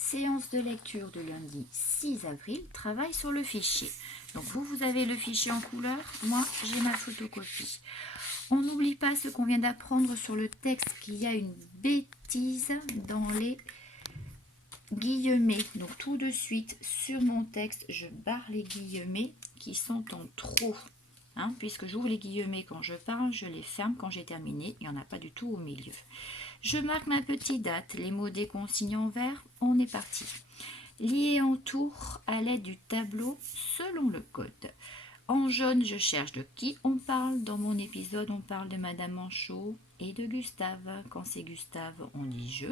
Séance de lecture de lundi 6 avril, travail sur le fichier. Donc vous avez le fichier en couleur, moi j'ai ma photocopie. On n'oublie pas ce qu'on vient d'apprendre sur le texte, qu'il y a une bêtise dans les guillemets. Donc tout de suite sur mon texte, je barre les guillemets qui sont en trop. Puisque j'ouvre les guillemets quand je parle, je les ferme quand j'ai terminé, il n'y en a pas du tout au milieu. Je marque ma petite date, les mots des consignes en vert, on est parti. Lier en tour à l'aide du tableau selon le code. En jaune, je cherche de qui on parle. Dans mon épisode, on parle de Madame Manchot et de Gustave. Quand c'est Gustave, on dit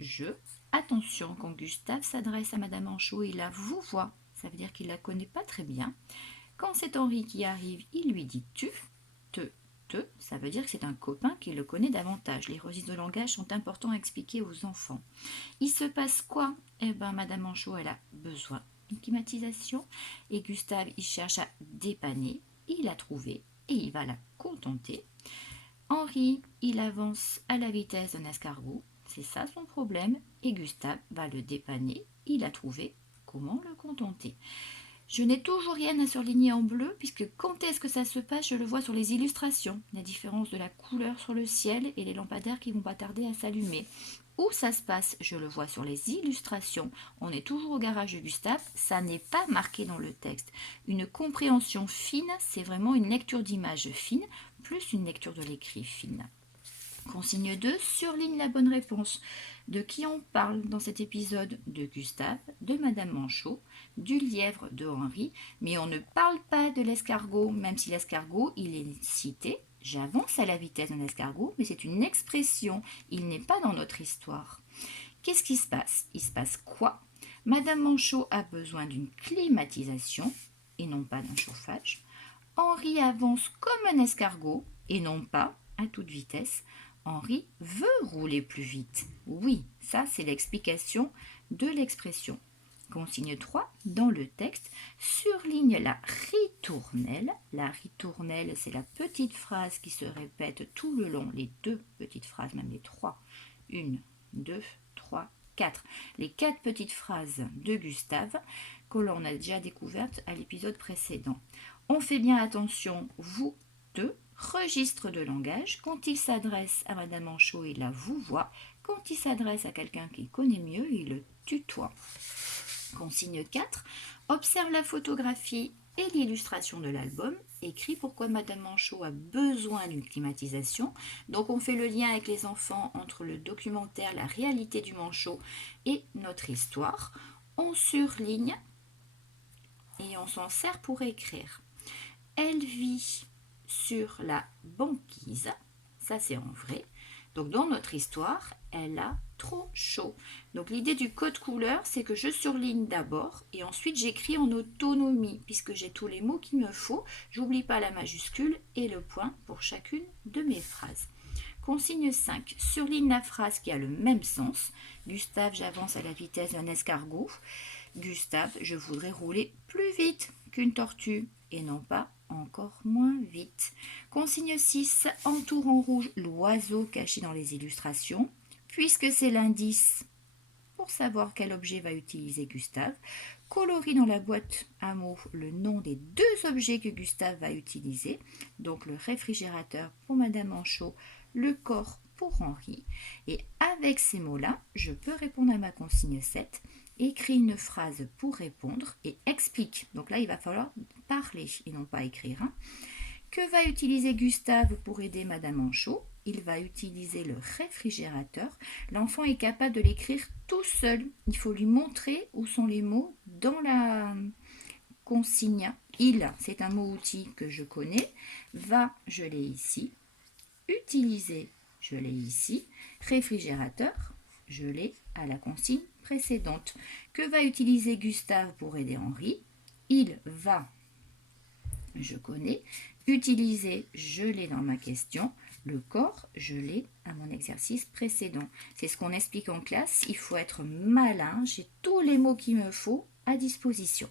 je. Attention, quand Gustave s'adresse à Madame Manchot, il la vous voit. Ça veut dire qu'il ne la connaît pas très bien. Quand c'est Henri qui arrive, il lui dit tu, te, ça veut dire que c'est un copain qui le connaît davantage. Les registres de langage sont importants à expliquer aux enfants. Il se passe quoi? Madame Manchot, elle a besoin d'une climatisation et Gustave, il cherche à dépanner. Il a trouvé et il va la contenter. Henri, il avance à la vitesse d'un escargot. C'est ça son problème. Et Gustave va le dépanner. Il a trouvé comment le contenter. Je n'ai toujours rien à surligner en bleu, puisque quand est-ce que ça se passe, je le vois sur les illustrations. La différence de la couleur sur le ciel et les lampadaires qui vont pas tarder à s'allumer. Où ça se passe, je le vois sur les illustrations. On est toujours au garage de Gustave, ça n'est pas marqué dans le texte. Une compréhension fine, c'est vraiment une lecture d'image fine, plus une lecture de l'écrit fine. Consigne 2, surligne la bonne réponse. De qui on parle dans cet épisode? De Gustave, de Madame Manchot, du lièvre de Henri, mais on ne parle pas de l'escargot, même si l'escargot, il est cité. J'avance à la vitesse d'un escargot, mais c'est une expression, il n'est pas dans notre histoire. Qu'est-ce qui se passe? Il se passe quoi? Madame Manchot a besoin d'une climatisation, et non pas d'un chauffage. Henri avance comme un escargot, et non pas à toute vitesse. Henri veut rouler plus vite. Oui, ça c'est l'explication de l'expression. Consigne 3, dans le texte, surligne la ritournelle. La ritournelle, c'est la petite phrase qui se répète tout le long, les deux petites phrases, même les trois. 1, 2, 3, 4. Les 4 petites phrases de Gustave que l'on a déjà découvertes à l'épisode précédent. On fait bien attention, vous deux, registre de langage. Quand il s'adresse à Madame Manchot, il la vous voit. Quand il s'adresse à quelqu'un qu'il connaît mieux, il le tutoie. Consigne 4, observe la photographie et l'illustration de l'album. Écrit pourquoi Madame Manchot a besoin d'une climatisation. Donc on fait le lien avec les enfants entre le documentaire, la réalité du Manchot et notre histoire. On surligne et on s'en sert pour écrire. Elle vit sur la banquise, ça c'est en vrai. Donc dans notre histoire, elle a trop chaud. Donc l'idée du code couleur, c'est que je surligne d'abord et ensuite j'écris en autonomie puisque j'ai tous les mots qu'il me faut. J'oublie pas la majuscule et le point pour chacune de mes phrases. Consigne 5, surligne la phrase qui a le même sens. Gustave, j'avance à la vitesse d'un escargot. Gustave, je voudrais rouler plus vite qu'une tortue et non pas encore moins vite. Consigne 6, entoure en rouge l'oiseau caché dans les illustrations, puisque c'est l'indice pour savoir quel objet va utiliser Gustave. Colorie dans la boîte à mots le nom des 2 objets que Gustave va utiliser, donc le réfrigérateur pour Madame Manchot, le corps pour Henri. Et avec ces mots-là, je peux répondre à ma consigne 7. Écris une phrase pour répondre et explique. Donc là, il va falloir parler et non pas écrire. Que va utiliser Gustave pour aider Madame Manchot? Il va utiliser le réfrigérateur. L'enfant est capable de l'écrire tout seul. Il faut lui montrer où sont les mots dans la consigne. Il, c'est un mot-outil que je connais. Va, je l'ai ici. Utiliser, je l'ai ici. Réfrigérateur, je l'ai à la consigne précédente. Que va utiliser Gustave pour aider Henri? Il va, je connais. Utiliser, je l'ai dans ma question. Le corps, je l'ai à mon exercice précédent. C'est ce qu'on explique en classe. Il faut être malin. J'ai tous les mots qu'il me faut à disposition.